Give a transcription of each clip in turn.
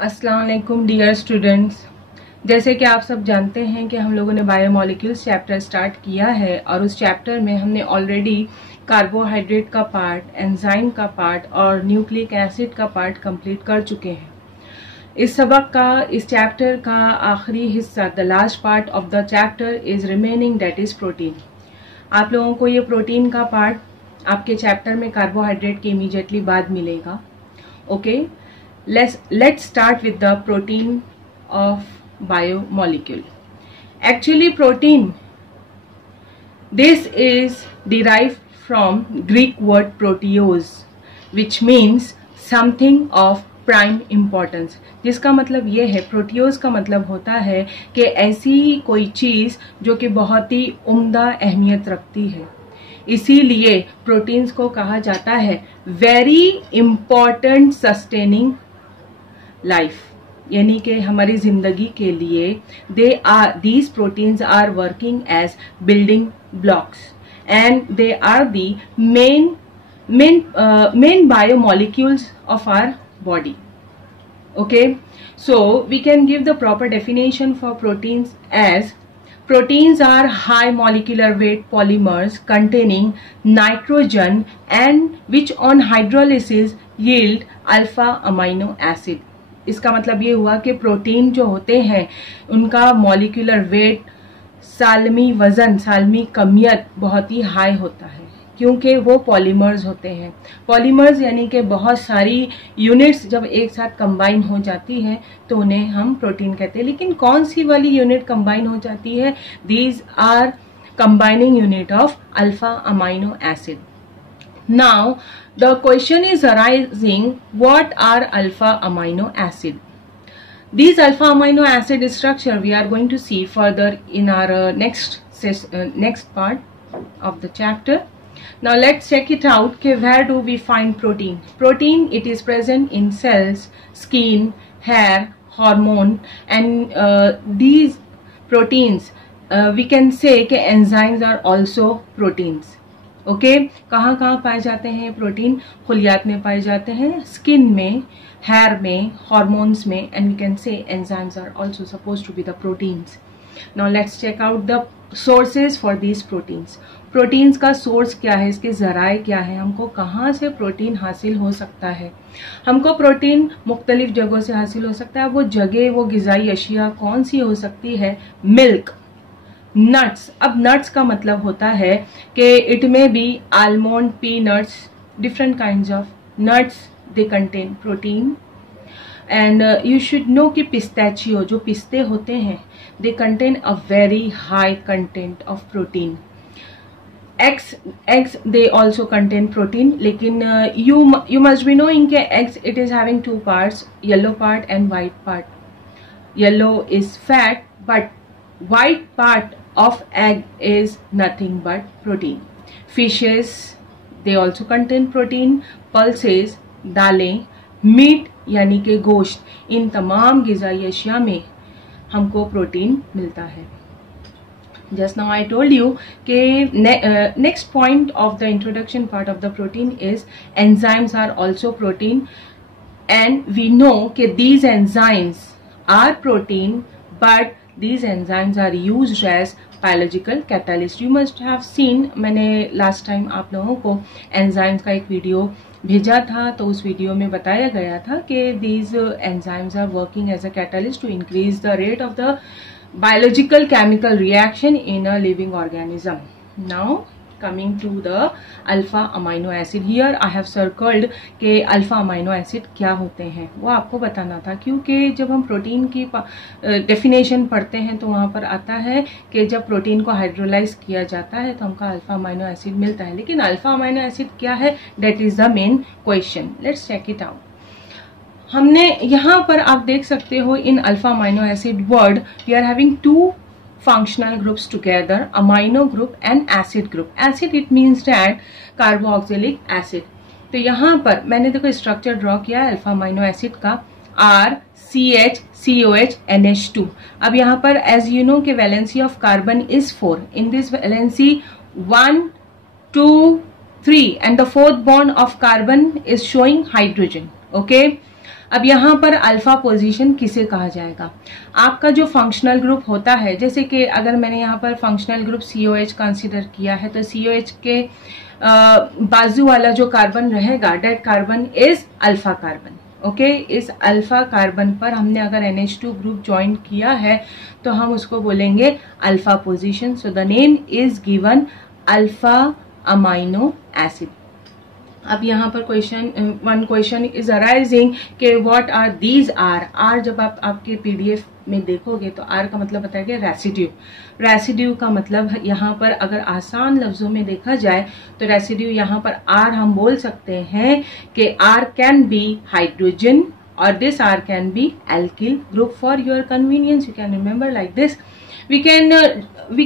अस्सलाम वालेकुम dear students. जैसे कि आप सब जानते हैं कि हम लोगों ने बायोमोलिक्यूल्स चैप्टर स्टार्ट किया है और उस चैप्टर में हमने ऑलरेडी कार्बोहाइड्रेट का पार्ट, एंजाइम का पार्ट और न्यूक्लिक एसिड का पार्ट कंप्लीट कर चुके हैं। इस सबक का, इस चैप्टर का आखिरी हिस्सा, the last part of the chapter is remaining, that is protein. आप लोगों को ये प्रोटीन का पार्ट आपके चैप्टर में कार्बोहाइड्रेट के इमीडिएटली बाद मिलेगा। Okay, let's start with the protein of biomolecule. Actually protein, this is derived from Greek word proteos, which means something of prime importance, जिसका मतलब ये है, प्रोटियोज का मतलब होता है कि ऐसी कोई चीज जो कि बहुत ही उम्दा अहमियत रखती है। इसीलिए प्रोटीन्स को कहा जाता है वेरी इंपॉर्टेंट सस्टेनिंग लाइफ, यानी कि हमारी जिंदगी के लिए these proteins are working as building blocks and they are the main biomolecules of our body. Okay, so we can give the proper definition for proteins as proteins are high molecular weight polymers containing nitrogen and which on hydrolysis yield alpha amino acid. इसका मतलब ये हुआ कि protein जो होते हैं उनका molecular weight, Salmi वजन, सालमी कमियत बहुत ही हाई होता है क्योंकि वो पॉलीमर्स होते हैं। पॉलीमर्स यानी कि बहुत सारी यूनिट्स जब एक साथ कंबाइन हो जाती हैं तो उन्हें हम प्रोटीन कहते हैं। लेकिन कौन सी वाली यूनिट कंबाइन हो जाती है? These are combining unit of alpha amino acid. Now the question is arising, what are alpha amino acid? These alpha amino acid structure we are going to see further in our next part of the chapter. Now let's check it out. Okay, where do we find protein? Protein, it is present in cells, skin, hair, hormone, and these proteins we can say कि enzymes are also proteins. Okay, कहाँ कहाँ पाए जाते हैं protein? खुलियात में पाए जाते हैं, स्किन में, हेयर में, हार्मोन्स में, and we can say enzymes are also supposed to be the proteins. Now let's check out the sources for these proteins. Proteins का सोर्स क्या है, इसके जराए क्या है, हमको कहाँ से प्रोटीन हासिल हो सकता है? हमको प्रोटीन मुख्तलिफ जगहों से हासिल हो सकता है। वो जगह, वो गिजाई अशिया कौन सी हो सकती है? Milk, nuts. अब नट्स का मतलब होता है कि it may be almond, peanuts, different kinds of nuts, they contain protein. And you should know कि पिस्ताचियो, जो पिस्ते होते हैं, they contain a very high content of protein. eggs they also contain protein, लेकिन you must be knowing कि eggs it is having two parts, yellow part and white part. Yellow is fat but white part of egg is nothing but protein. Fishes, they also contain protein. Pulses, दालें, meet यानी कि गोश्त, इन तमाम गिज़ाई अशिया में हमको protein मिलता है। Just now I told you कि next point of the introduction part of the protein is enzymes are also protein, and we know कि these enzymes are protein but these enzymes are used as biological catalyst. You must have seen, मैंने last time आप लोगों को enzymes का एक video भेजा था, तो उस वीडियो में बताया गया था कि these enzymes are working as a catalyst to increase the rate of the biological chemical reaction in a living organism. Now coming to the alpha amino acid, here I have circled के alpha amino acid क्या होते हैं वो आपको बताना था, क्योंकि जब हम प्रोटीन की डेफिनेशन पढ़ते हैं तो वहाँ पर आता है कि जब प्रोटीन को हाइड्रोलाइज किया जाता है तो हमको अल्फा अमाइनो एसिड मिलता है। लेकिन अल्फा अमाइनो एसिड क्या है, that is the main question. Let's check it out. हमने यहाँ पर आप देख सकते हो in alpha amino acid word we are having two functional groups together, amino group and acid group. Acid it means that carboxylic acid. तो यहाँ पर मैंने देखो स्ट्रक्चर ड्रॉ किया है अल्फा अमाइनो एसिड का, RCH NH2। अब यहाँ पर एज यू नो कि valency of carbon is 4, in this valency 1 2 3 and the fourth bond of carbon is showing hydrogen. Okay, अब यहाँ पर अल्फा पोजीशन किसे कहा जाएगा? आपका जो फंक्शनल ग्रुप होता है, जैसे कि अगर मैंने यहाँ पर फंक्शनल ग्रुप COH कंसीडर किया है, तो COH के बाजू वाला जो कार्बन रहेगा, that carbon is alpha carbon. Okay, इस अल्फा कार्बन पर हमने अगर NH2 ग्रुप ज्वाइन किया है तो हम उसको बोलेंगे alpha position. So the name is given alpha amino acid. अब यहाँ पर वन क्वेश्चन इज अराइजिंग कि व्हाट आर दीज आर जब आप आपके PDF में देखोगे तो आर का मतलब बताएगा रेसिड्यू। रेसिड्यू का मतलब यहाँ पर अगर आसान लफ्जों में देखा जाए तो रेसिड्यू यहाँ पर आर हम बोल सकते हैं कि आर कैन बी हाइड्रोजन और this R can be alkyl group. For your convenience you can remember like this. We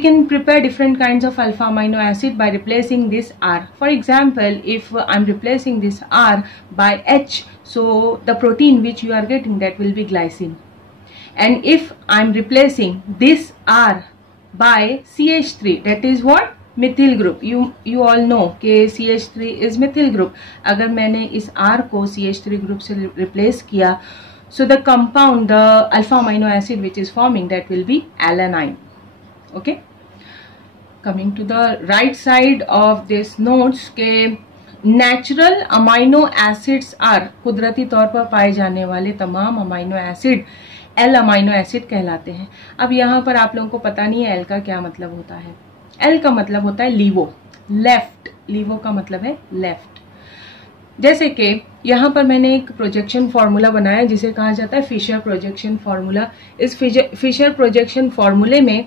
can prepare different kinds of alpha amino acid by replacing this R. For example, if I'm replacing this R by H, so the protein which you are getting, that will be glycine. And if I'm replacing this R by CH3, that is what? Methyl group. You all know कि CH3 is methyl group. अगर मैंने इस R को CH3 group से replace किया, so the compound, the alpha amino acid which is forming, that will be alanine. Okay, coming to the right side of this notes के natural amino acids are, कुदरती तौर पर पाए जाने वाले तमाम amino acid L amino acid कहलाते हैं। अब यहाँ पर आप लोगों को पता नहीं है L का क्या मतलब होता है। L का मतलब होता है लीवो, लेफ्ट। लीवो का मतलब है लेफ्ट। जैसे कि यहाँ पर मैंने एक प्रोजेक्शन फॉर्मूला बनाया जिसे कहा जाता है फिशर प्रोजेक्शन फॉर्मूला। इस फिशर प्रोजेक्शन फॉर्मूले में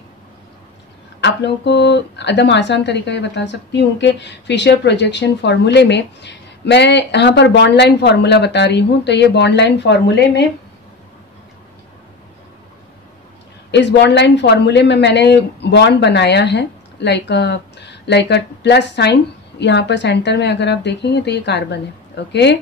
आप लोगों को एकदम आसान तरीका ये बता सकती हूँ कि फिशर प्रोजेक्शन फॉर्मूले में मैं यहाँ पर बॉन्ड लाइन फॉर्मूला बता रही हूँ। तो ये बॉन्ड लाइन फॉर्मूले में, इस बॉन्ड लाइन फॉर्मूले में मैंने बॉन्ड बनाया है लाइक अ प्लस साइन। यहाँ पर सेंटर में अगर आप देखेंगे तो ये कार्बन है। ओके,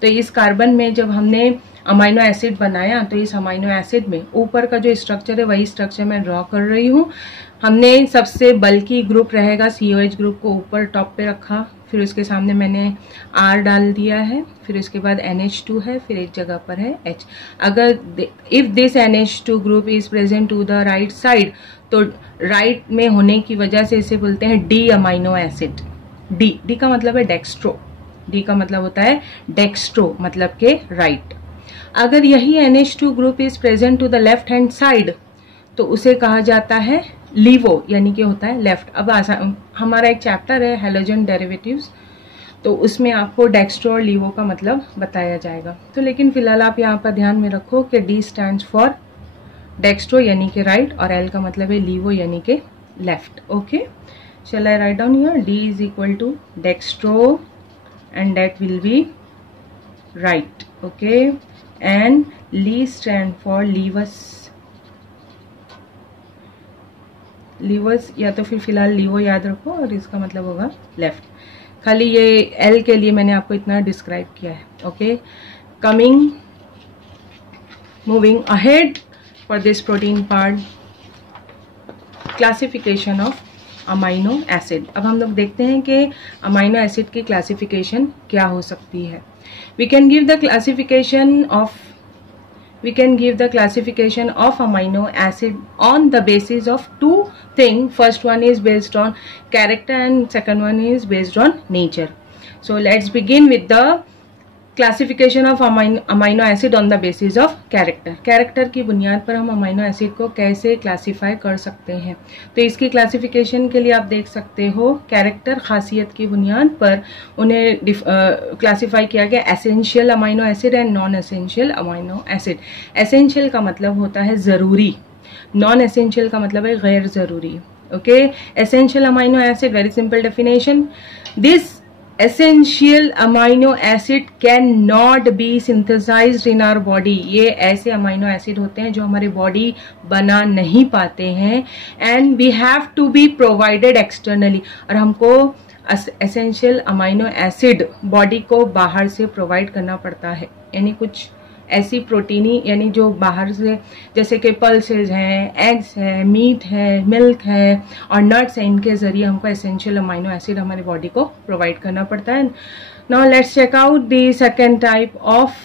तो इस कार्बन में जब हमने अमाइनो एसिड बनाया तो इस अमाइनो एसिड में ऊपर का जो स्ट्रक्चर है वही स्ट्रक्चर मैं ड्रॉ कर रही हूँ। हमने सबसे बल्कि ग्रुप रहेगा COH ग्रुप को ऊपर टॉप पे रखा, फिर उसके सामने मैंने R डाल दिया है, फिर उसके बाद NH2 है, फिर एक जगह पर है H। अगर if this NH2 group is present to the right side, तो राइट में होने की वजह से इसे बोलते हैं D अमाइनो एसिड। D का मतलब है डेक्स्ट्रो। D का मतलब होता है डेक्स्ट्रो, मतलब के राइट। अगर यही NH2 group is present to the left hand side तो उसे कहा जाता है लीवो, यानी कि होता है लेफ्ट। अब हमारा एक चैप्टर है हैलोजन डेरिवेटिव्स, तो उसमें आपको डेक्स्ट्रो और लीवो का मतलब बताया जाएगा। तो लेकिन फिलहाल आप यहाँ पर ध्यान में रखो कि D स्टैंड्स फॉर डेक्स्ट्रो यानी कि राइट और L का मतलब है लीवो यानी कि left. Okay, shall I write down here? D is equal to dextro and that will be right. Okay, and Lee stand for levus या तो फिर फिलहाल लीवो याद रखो और इसका मतलब होगा लेफ्ट। खाली ये L के लिए मैंने आपको इतना डिस्क्राइब किया है। Okay, moving ahead for this protein part, classification of amino acid. अब हम लोग देखते हैं कि अमाइनो एसिड की क्लासिफिकेशन क्या हो सकती है। We can give the classification of amino acid on the basis of two things. First one is based on character and second one is based on nature. So let's begin with the classification of amino acid on the basis of character. Character की बुनियाद पर हम amino acid को कैसे classify कर सकते हैं। तो इसकी क्लासिफिकेशन के लिए आप देख सकते हो कैरेक्टर खासियत की बुनियाद पर उन्हें क्लासीफाई किया गया essential amino acid and non essential amino acid. Essential का मतलब होता है ज़रूरी, नॉन एसेंशियल का मतलब है गैर ज़रूरी। Okay, essential amino acid, very simple definition, this essential amino acid cannot be synthesized in our body। ये ऐसे अमाइनो एसिड होते हैं जो हमारे बॉडी बना नहीं पाते हैं and we have to be provided externally। और हमको एसेंशियल अमाइनो एसिड बॉडी को बाहर से प्रोवाइड करना पड़ता है, यानी कुछ ऐसी प्रोटीनी यानी जो बाहर से, जैसे कि पल्सेज हैं, एग्स है, मीट है, मिल्क है और नट्स हैं, इनके जरिए हमको एसेंशियल अमाइनो एसिड हमारी बॉडी को प्रोवाइड करना पड़ता है। Now let's check out the second type of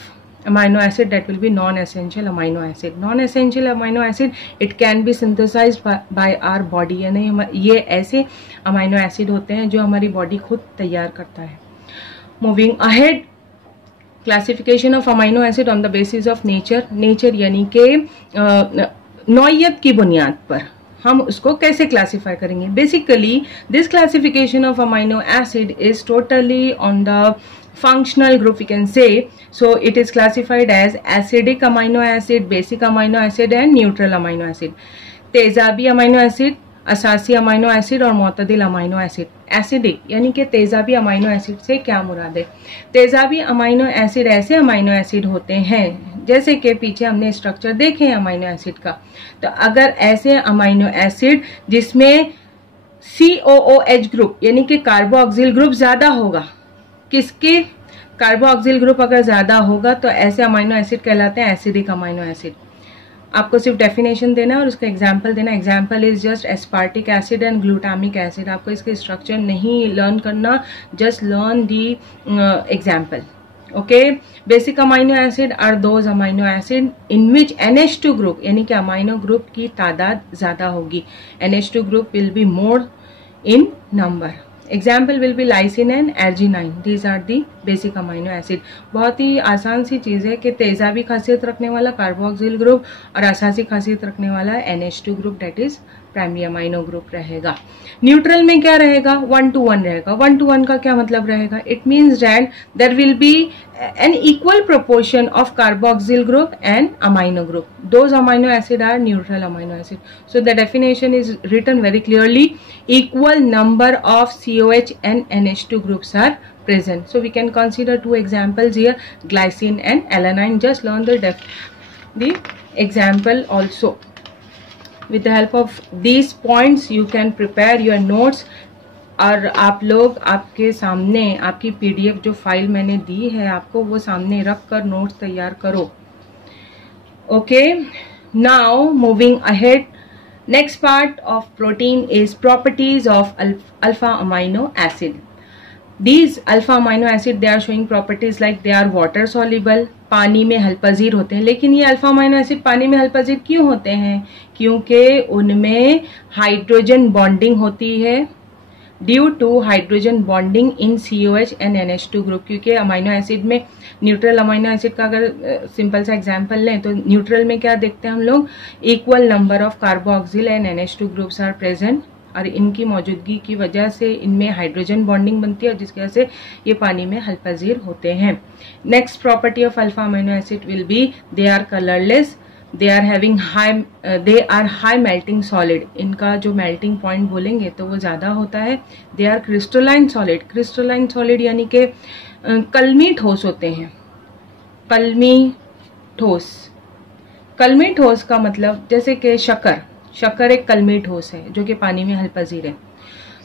amino acid that will be non-essential amino acid. Non-essential amino acid it can be synthesized by our body, यानी ये ऐसे amino acid होते हैं जो हमारी बॉडी खुद तैयार करता है. Moving ahead, classification of amino acid on the basis of nature. Nature यानी कि नौइयत की बुनियाद पर हम उसको कैसे क्लासिफाई करेंगे. Basically this classification of amino acid is totally on the functional group we can say. So it is classified as acidic amino acid, basic amino acid and neutral amino acid. तेजाबी amino acid, असासी amino acid और मोतदिल amino acid. Acidic यानी कि तेजाबी amino acid से क्या मुराद है. तेजाबी amino acid ऐसे अमाइनो एसिड होते हैं जैसे कि पीछे हमने स्ट्रक्चर देखे हैं अमाइनो एसिड का. तो अगर ऐसे अमाइनो एसिड जिसमें COOH ग्रुप यानी कि कार्बोक्सिल ग्रुप ज्यादा होगा, किसके कार्बोक्सिल ग्रुप अगर ज्यादा होगा तो ऐसे अमाइनो एसिड कहलाते हैं एसिडिक अमाइनो एसिड. आपको सिर्फ डेफिनेशन देना है और उसका एग्जांपल देना. Example is just aspartic acid and glutamic acid. आपको इसके स्ट्रक्चर नहीं लर्न करना, just learn the example. Okay. Basic amino acid are those amino acid in which NH2 group यानी कि अमाइनो ग्रुप की तादाद ज्यादा होगी. NH2 group will be more in number. Example will be lysine and arginine. These are the basic amino acid. बहुत ही आसान सी चीज है कि तेजाबी खासियत रखने वाला कार्बोक्सिल ग्रुप और असासी खासियत रखने वाला NH2 group that is primary amino group रहेगा. न्यूट्रल में क्या रहेगा, 1 to 1 रहेगा. 1 to 1 का क्या मतलब रहेगा, it means that there will be an equal proportion of carboxyl group and amino group. Those amino acid are neutral amino acid. So the definition is written very clearly. Equal number of COH and NH2 groups are present. So we can consider two examples here, glycine and alanine. Just learn the example also. With the help of these points you can prepare your notes. और आप लोग आपके सामने आपकी PDF जो file मैंने दी है आपको वो सामने रख कर नोट्स तैयार करो. Okay. Now moving ahead, next part of protein is properties of alpha amino acid. These alpha amino acid they are showing properties like they are water soluble, पानी में हल्पजीर होते हैं. लेकिन ये अल्फा अमाइनो एसिड पानी में हल्पजीर क्यों होते हैं, क्योंकि उनमें हाइड्रोजन बॉन्डिंग होती है due to hydrogen bonding in COH and NH2 group. क्योंकि अमाइनो एसिड में न्यूट्रल अमाइनो एसिड का अगर सिंपल सा एग्जांपल लें तो न्यूट्रल में क्या देखते हैं हम लोग, equal number of carboxyl and NH2 groups are present और इनकी मौजूदगी की वजह से इनमें हाइड्रोजन बॉन्डिंग बनती है जिसकी वजह से ये पानी में हल्पजीर होते हैं. Next property of alpha amino acid will be they are colourless, they are high melting solid. इनका जो मेल्टिंग पॉइंट बोलेंगे तो वो ज्यादा होता है. They are crystalline solid. Crystalline solid यानी कि कलमी ठोस होते हैं. कलमी ठोस, कलमी ठोस का मतलब जैसे कि शक्कर एक कलमी ठोस है जो कि पानी में हल्पजीर है,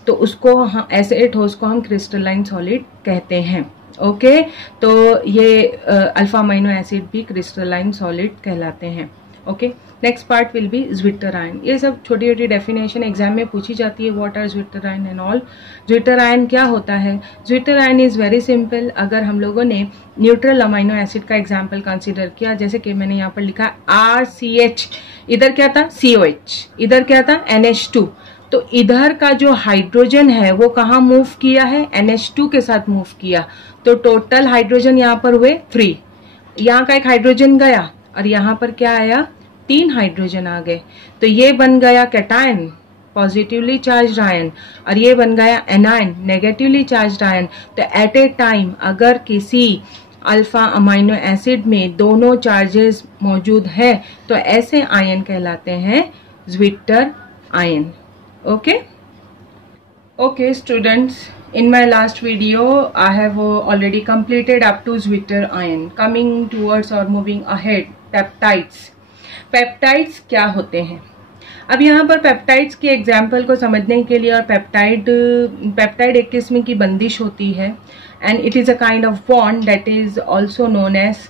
तो उसको ऐसे ठोस को हम क्रिस्टलाइन सॉलिड कहते हैं. ओके. तो ये अल्फा अमाइनो एसिड भी क्रिस्टलाइन सॉलिड कहलाते हैं. Okay. Next part will be zwitter ion. ये सब छोटी छोटी डेफिनेशन एग्जाम में पूछी जाती है, what are zwitterion and all. Zwitterion क्या होता है, zwitterion is very simple. अगर हम लोगों ने न्यूट्रल अमाइनो एसिड का एग्जाम्पल कंसिडर किया, जैसे कि मैंने यहाँ पर लिखा RCH, इधर क्या था COH, इधर क्या था NH2, तो इधर का जो हाइड्रोजन है वो कहाँ मूव किया है, NH2 के साथ मूव किया. तो टोटल हाइड्रोजन यहाँ पर हुए 3. यहाँ का एक हाइड्रोजन गया और यहाँ पर क्या आया, 3 हाइड्रोजन आ गए. तो ये बन गया कैटायन, पॉजिटिवली चार्ज आयन, और ये बन गया एनायन, नेगेटिवली चार्ज आयन. तो एट ए टाइम अगर किसी अल्फा अमाइनो एसिड में दोनों चार्जेस मौजूद है तो ऐसे आयन कहलाते हैं zwitter ion. Okay students, in my last video I have already completed up to Zwitter ion. Coming towards or moving ahead, peptides. Peptides क्या होते हैं, अब यहाँ पर पेप्टाइड्स के एग्जाम्पल को समझने के लिए, और पेप्टाइड एक किस्म की बंदिश होती है and it is a kind of bond that is also known as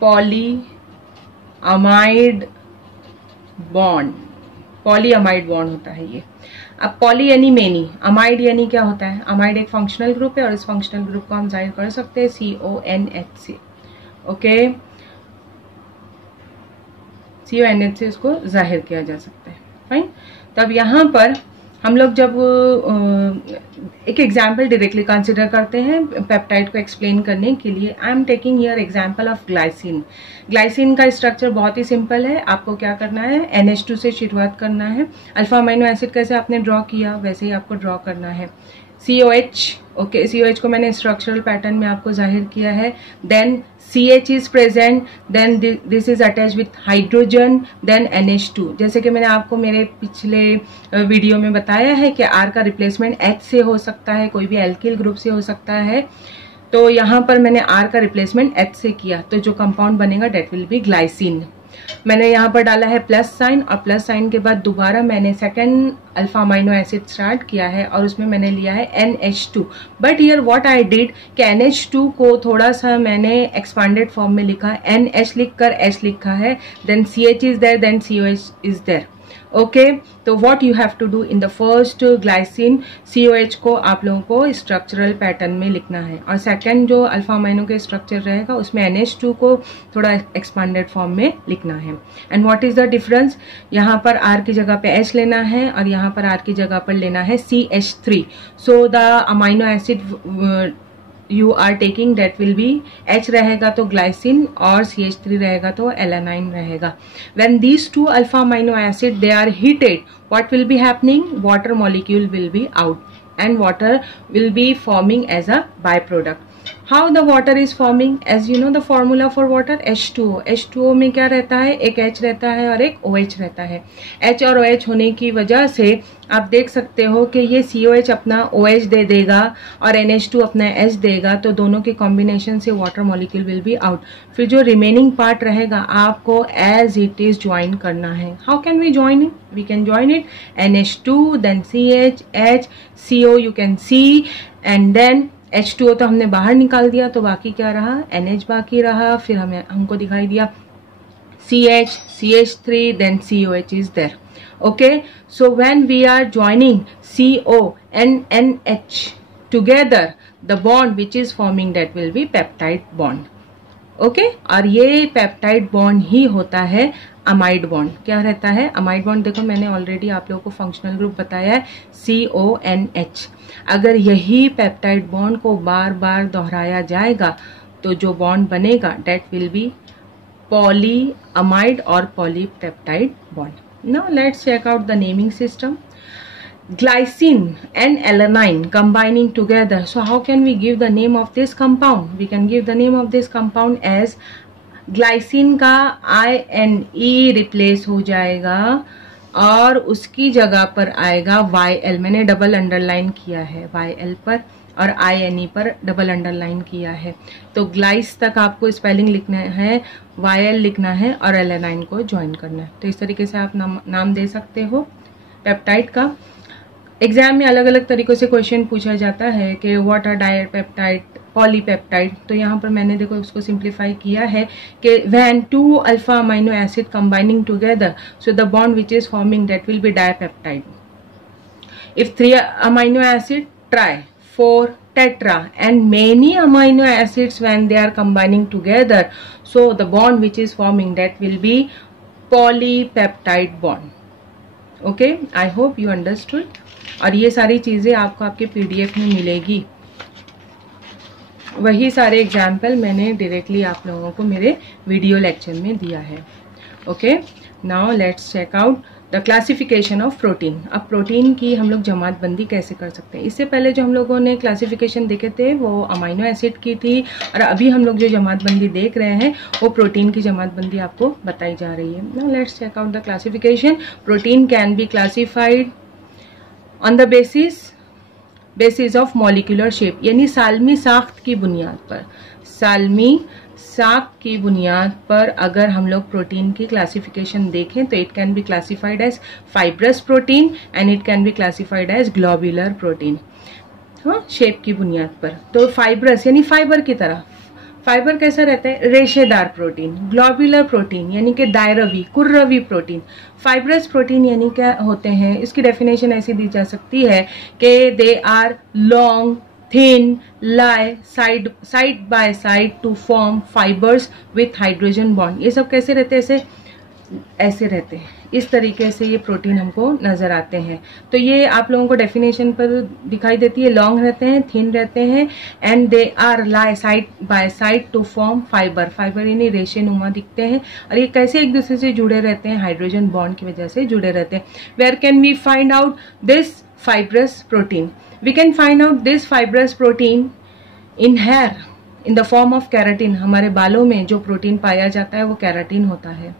polyamide bond. Polyamide bond होता है ये. अब पॉली यानी मेनी, अमाइड यानी क्या होता है, अमाइड एक फंक्शनल ग्रुप है और इस फंक्शनल ग्रुप को हम जाहिर कर सकते हैं CONH से. ओके, CONH से इसको जाहिर किया जा सकता है। फाइन। तब यहाँ पर हम लोग जब एक एग्जाम्पल डायरेक्टली कंसिडर करते हैं पेप्टाइड को एक्सप्लेन करने के लिए। I am taking here example of glycine. Glycine का स्ट्रक्चर बहुत ही सिंपल है। आपको क्या करना है, NH2 से शुरुआत करना है। अल्फा अमीनो एसिड कैसे आपने ड्रॉ किया वैसे ही आपको ड्रॉ करना है। COH, ओके, COH को मैंने स्ट्रक्चरल पैटर्न में आपको जाहिर किया है। Then CH is present, then this is attached with hydrogen, then NH2। जैसे कि मैंने आपको मेरे पिछले वीडियो में बताया है कि R का रिप्लेसमेंट H से हो सकता है, कोई भी एल्किल ग्रुप से हो सकता है। तो यहाँ पर मैंने R का रिप्लेसमेंट H से किया, तो जो कंपाउंड बनेगा डेट विल बी ग्लाइसिन। मैंने यहाँ पर डाला है प्लस साइन, और प्लस साइन के बाद दोबारा मैंने second alpha amino acid start किया है और उसमें मैंने लिया है NH2। But here what I did कि NH2 को थोड़ा सा मैंने एक्सपांडेड फॉर्म में लिखा, NH लिखकर H लिखा है, then CH is there, then COH is there. Okay, तो what you have to do in the first glycine, COH को आप लोगों को स्ट्रक्चरल पैटर्न में लिखना है, और सेकंड जो अल्फा अमीनो के स्ट्रक्चर रहेगा उसमें NH2 को थोड़ा एक्सपांडेड फॉर्म में लिखना है। And what is the difference, यहाँ पर R की जगह पे H लेना है और यहाँ पर R की जगह पर लेना है CH3। So the amino acid you are taking that will be, H रहेगा तो ग्लाइसिन और CH3 रहेगा तो एलानाइन रहेगा। When these two alpha amino acid they are heated, what will be happening? Water molecule will be out and water will be forming as a byproduct. How the water is forming? As you know the formula for water, H2O। H2O में क्या रहता है, एक H रहता है और एक OH रहता है। H और OH होने की वजह से आप देख सकते हो कि ये COH अपना OH दे देगा और NH2 अपना H देगा, तो दोनों के कॉम्बिनेशन से water molecule will be out. फिर जो रिमेनिंग पार्ट रहेगा आपको एज इट इज ज्वाइन करना है। How can we join it? We can join it NH2, then CH, H, CO you can see, and then H2O तो हमने बाहर निकाल दिया, तो बाकी क्या रहा, NH बाकी रहा। फिर हमको दिखाई दिया CH, CH3, then COH is there। Okay, so when we are joining CO and NH together, the bond which is forming that will be peptide bond। Okay, और ये पेप्टाइड बॉन्ड ही होता है अमाइड बॉन्ड। क्या रहता है amide bond? देखो मैंने already आप लोगों को फंक्शनल ग्रुप बताया है CONH। अगर यही पेप्टाइड बॉन्ड को बार बार दोहराया जाएगा तो जो बॉन्ड बनेगा that will be polyamide और polypeptide bond. Now let's check out the naming system. Glycine and alanine combining together, so how can we give the name of this compound? We can give the name of this compound as glycine का INE replace हो जाएगा और उसकी जगह पर आएगा YL। मैंने double underline किया है YL पर और INE पर डबल अंडरलाइन किया है। तो ग्लाइस तक आपको स्पेलिंग लिखना है, YL लिखना है और एलानाइन को ज्वाइन करना है। तो इस तरीके से आप नाम दे सकते हो पेप्टाइड का। एग्जाम में अलग अलग तरीकों से क्वेश्चन पूछा जाता है कि व्हाट आर डायपेप्टाइड, पॉलीपेप्टाइड। तो यहाँ पर मैंने देखो उसको सिंप्लीफाई किया है कि when two alpha amino acid combining together, so the bond which is forming that will be dipeptide. If 3 amino acid, tri, 4 tetra, and many amino acids when they are combining together, so the bond which is forming that will be polypeptide bond। Okay, I hope you understood. और ये सारी चीज़ें आपको आपके PDF में मिलेगी। वही सारे एग्जाम्पल मैंने डायरेक्टली आप लोगों को मेरे वीडियो लेक्चर में दिया है। Okay, now let's check out the classification of protein. अब प्रोटीन की हम लोग जमात बंदी कैसे कर सकते हैं? इससे पहले जो हम लोगों ने क्लासिफिकेशन देखे थे वो अमीनो एसिड की थी, और अभी हम लोग जो जमात बंदी देख रहे हैं वो प्रोटीन की जमात बंदी आपको बताई जा रही है। Now let's check out the classification. Protein can be classified on the basis of molecular shape, यानी सालमी साख्त की बुनियाद पर। सालमी साख्त की बुनियाद पर अगर हम लोग प्रोटीन की क्लासिफिकेशन देखें तो it can be classified as fibrous protein and it can be classified as globular protein. हाँ, शेप की बुनियाद पर। तो फाइब्रस यानी फाइबर की तरह। फाइबर कैसा रहता है? रेशेदार प्रोटीन। ग्लोब्यूलर प्रोटीन यानी कि दायरवी, कुर्रवी प्रोटीन। फाइब्रस प्रोटीन यानी क्या होते हैं? इसकी डेफिनेशन ऐसी दी जा सकती है कि they are long thin, lie side by side to form fibers with hydrogen bond. ये सब कैसे रहते हैं? ऐसे रहते हैं, इस तरीके से ये प्रोटीन हमको नजर आते हैं. तो ये आप लोगों को डेफिनेशन पर दिखाई देती है. लॉन्ग रहते हैं, थिन रहते हैं, and they are lie side by side to form fibre. Fibre यानी रेशे नुमा दिखते हैं. और ये कैसे एक दूसरे से जुड़े रहते हैं? हाइड्रोजन बॉन्ड की वजह से जुड़े रहते हैं. Where can we find out this fibrous protein? We can find out this fibrous protein in hair in the form of keratin. हमारे बालों में जो प्रोटीन पाया जाता है वो केराटिन होता है.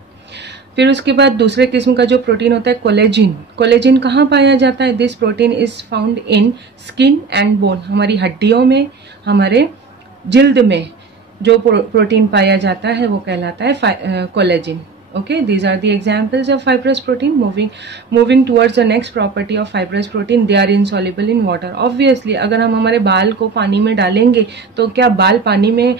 फिर उसके बाद दूसरे किस्म का जो प्रोटीन होता है कोलेजिन. कोलेजिन कहाँ पाया जाता है? This protein is found in skin and bone. हमारी हड्डियों में, हमारे जिल्द में जो प्रोटीन पाया जाता है वो कहलाता है collagen. Okay, these are the examples of fibrous protein. Moving towards the next property of fibrous protein, they are insoluble in water. Obviously, अगर हम हमारे बाल को पानी में डालेंगे तो क्या बाल पानी में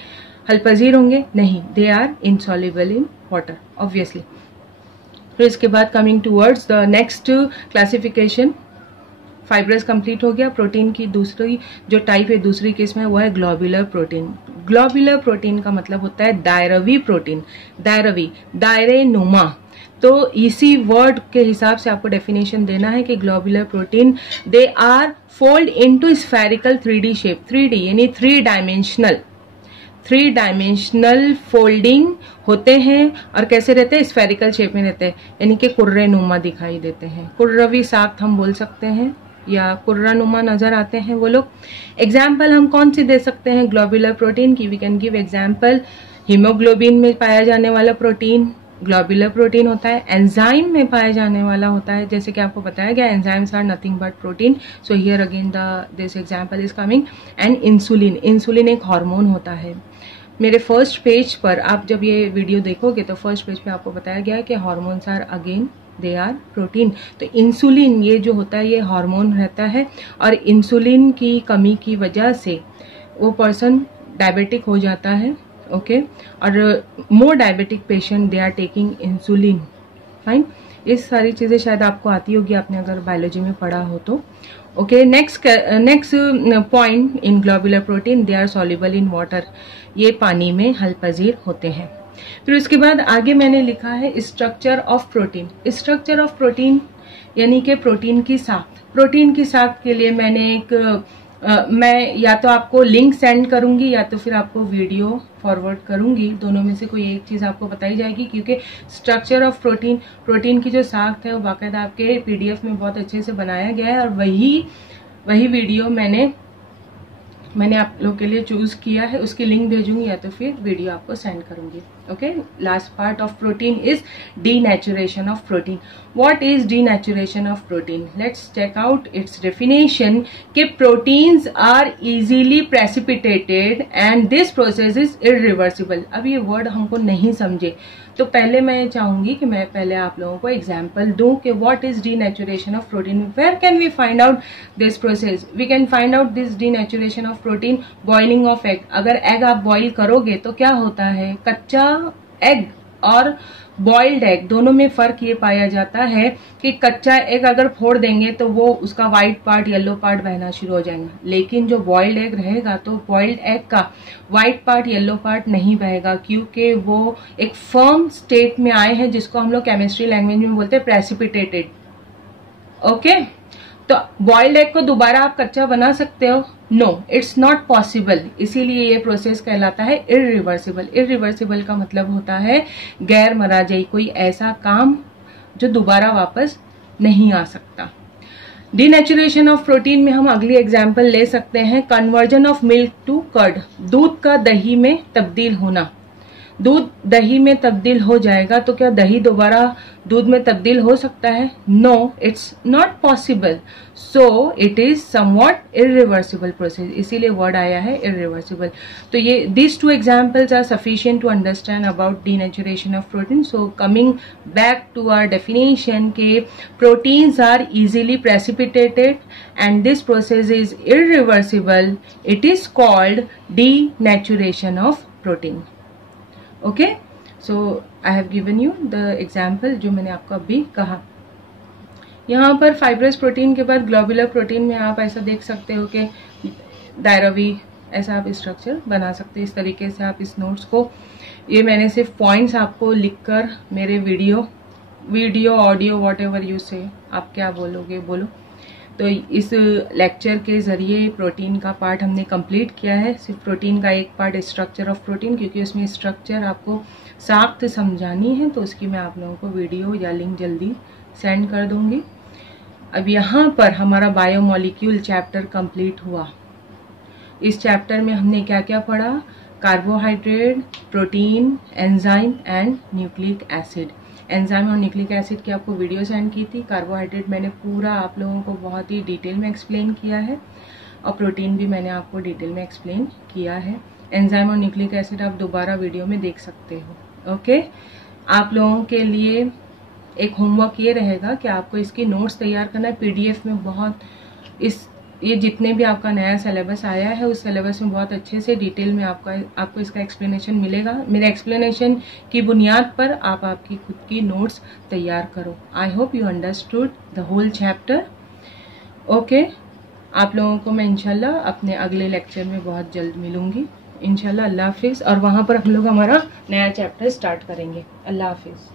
हलपजीर होंगे? नहीं, they are insoluble in water, obviously. फिर इसके बाद coming towards the next classification, fibrous complete हो गया. प्रोटीन की दूसरी जो टाइप है, दूसरी किस्म है, वो है ग्लोबुलर प्रोटीन. ग्लोबुलर प्रोटीन का मतलब होता है दायरवी प्रोटीन. दायरवी, दायरे नुमा. तो इसी वर्ड के हिसाब से आपको डेफिनेशन देना है कि globular protein they are fold into spherical 3D shape. 3D यानी 3 डायमेंशनल फोल्डिंग होते हैं. और कैसे रहते हैं? स्फेरिकल शेप में रहते हैं, यानी कि कुर्रे नुमा दिखाई देते हैं. कुर्रवी साख्त हम बोल सकते हैं, या कुर्रा नुमा नजर आते हैं वो लोग. एग्जाम्पल हम कौन सी दे सकते हैं ग्लोबुलर प्रोटीन की? We can give example. Haemoglobin में पाया जाने वाला प्रोटीन ग्लोबुलर प्रोटीन होता है. एंजाइम में पाया जाने वाला होता है, जैसे कि आपको बताया गया, enzymes are nothing but protein. So here again this example is coming. And insulin. Insulin एक हार्मोन होता है. मेरे फर्स्ट पेज पर आप जब ये वीडियो देखोगे तो फर्स्ट पेज पे आपको बताया गया है कि hormones are again they are protein. तो इंसुलिन ये जो होता है ये हार्मोन रहता है, और इंसुलिन की कमी की वजह से वो पर्सन डायबिटिक हो जाता है. ओके, और more diabetic patient they are taking insulin. Fine, ये सारी चीज़ें शायद आपको आती होगी, आपने अगर बायोलॉजी में पढ़ा हो तो. Okay, next point in globular protein, they are soluble in water. ये पानी में हलपजीर होते हैं. फिर उसके बाद आगे मैंने लिखा है structure of protein. Structure of protein यानी कि प्रोटीन की साख्त. प्रोटीन की साख्त के लिए मैंने मैं या तो आपको लिंक सेंड करूंगी या तो फिर आपको वीडियो फॉरवर्ड करूंगी. दोनों में से कोई एक चीज आपको बताई जाएगी, क्योंकि स्ट्रक्चर ऑफ प्रोटीन की जो साख्त है वो बाकायदा आपके PDF में बहुत अच्छे से बनाया गया है. और वही वीडियो मैंने आप लोग के लिए चूज किया है. उसकी लिंक भेजूंगी या तो फिर वीडियो आपको सेंड करूंगी. Okay, last part of protein is denaturation of protein. What is denaturation of protein? Let's check out its definition. कि proteins are easily precipitated and this process is irreversible. अब ये word हमको नहीं समझे तो पहले मैं चाहूंगी कि मैं पहले आप लोगों को एग्जाम्पल दूं कि what is denaturation of protein. Where can we find out this process? We can find out this denaturation of protein boiling of egg. अगर एग आप बॉइल करोगे तो क्या होता है? कच्चा एग और बॉइल्ड एग दोनों में फर्क ये पाया जाता है कि कच्चा एग अगर फोड़ देंगे तो वो उसका व्हाइट पार्ट येलो पार्ट बहना शुरू हो जाएगा, लेकिन जो बॉइल्ड एग रहेगा तो बॉइल्ड एग का व्हाइट पार्ट येलो पार्ट नहीं बहेगा, क्योंकि वो एक फर्म स्टेट में आए हैं जिसको हम लोग केमिस्ट्री लैंग्वेज में बोलते हैं प्रेसिपिटेटेड. ओके, तो बॉइल्ड एग को दोबारा आप कच्चा बना सकते हो? No, it's not possible. इसीलिए ये प्रोसेस कहलाता है इरिवर्सिबल. इरिवर्सिबल का मतलब होता है गैर मराजई, कोई ऐसा काम जो दोबारा वापस नहीं आ सकता. डीनेचुरेशन ऑफ प्रोटीन में हम अगली एग्जाम्पल ले सकते हैं. Conversion of milk to curd. दूध का दही में तब्दील होना. दूध दही में तब्दील हो जाएगा तो क्या दही दोबारा दूध में तब्दील हो सकता है? No, it's not possible. So it is somewhat irreversible process, इसीलिए वर्ड आया है इरिवर्सिबल. तो ये this two examples are sufficient to understand about denaturation of protein. So coming back to our definition के proteins are easily precipitated and this process is irreversible. It is called denaturation of protein. Okay, so I have given you the example जो मैंने आपको अभी कहा. यहाँ पर fibrous protein के बाद ग्लोबुलर प्रोटीन में आप ऐसा देख सकते हो कि दायरावी, ऐसा आप स्ट्रक्चर बना सकते हैं। इस तरीके से आप इस नोट्स को, ये मैंने सिर्फ पॉइंट्स आपको लिखकर मेरे video audio what ever you से, आप क्या बोलोगे बोलो। तो इस लेक्चर के ज़रिए प्रोटीन का पार्ट हमने कंप्लीट किया है। सिर्फ प्रोटीन का एक पार्ट, स्ट्रक्चर ऑफ प्रोटीन, क्योंकि उसमें स्ट्रक्चर आपको साख्त समझानी है, तो उसकी मैं आप लोगों को वीडियो या लिंक जल्दी सेंड कर दूंगी। अब यहाँ पर हमारा बायोमोलिक्यूल चैप्टर कंप्लीट हुआ। इस चैप्टर में हमने क्या क्या पढ़ा? Carbohydrate, protein, enzyme and nucleic acid. Enzyme और न्यूक्लिक एसिड की आपको वीडियो सेंड की थी। कार्बोहाइड्रेट मैंने पूरा आप लोगों को बहुत ही डिटेल में एक्सप्लेन किया है, और प्रोटीन भी मैंने आपको डिटेल में एक्सप्लेन किया है। एंजाइम और न्यूक्लिक एसिड आप दोबारा वीडियो में देख सकते हो। ओके, आप लोगों के लिए एक होमवर्क ये रहेगा कि आपको इसकी नोट्स तैयार करना है। पीडीएफ में बहुत ये जितने भी आपका नया सिलेबस आया है, उस सिलेबस में बहुत अच्छे से डिटेल में आपको इसका एक्सप्लेनेशन मिलेगा। मेरे एक्सप्लेनेशन की बुनियाद पर आप आपकी खुद की नोट्स तैयार करो। I hope you understood the whole chapter. Okay, आप लोगों को मैं इंशाल्लाह अपने अगले लेक्चर में बहुत जल्द मिलूंगी इंशाल्लाह। अल्लाह हाफिज़। और वहाँ पर हम लोग हमारा नया चैप्टर स्टार्ट करेंगे। अल्लाह हाफिज़।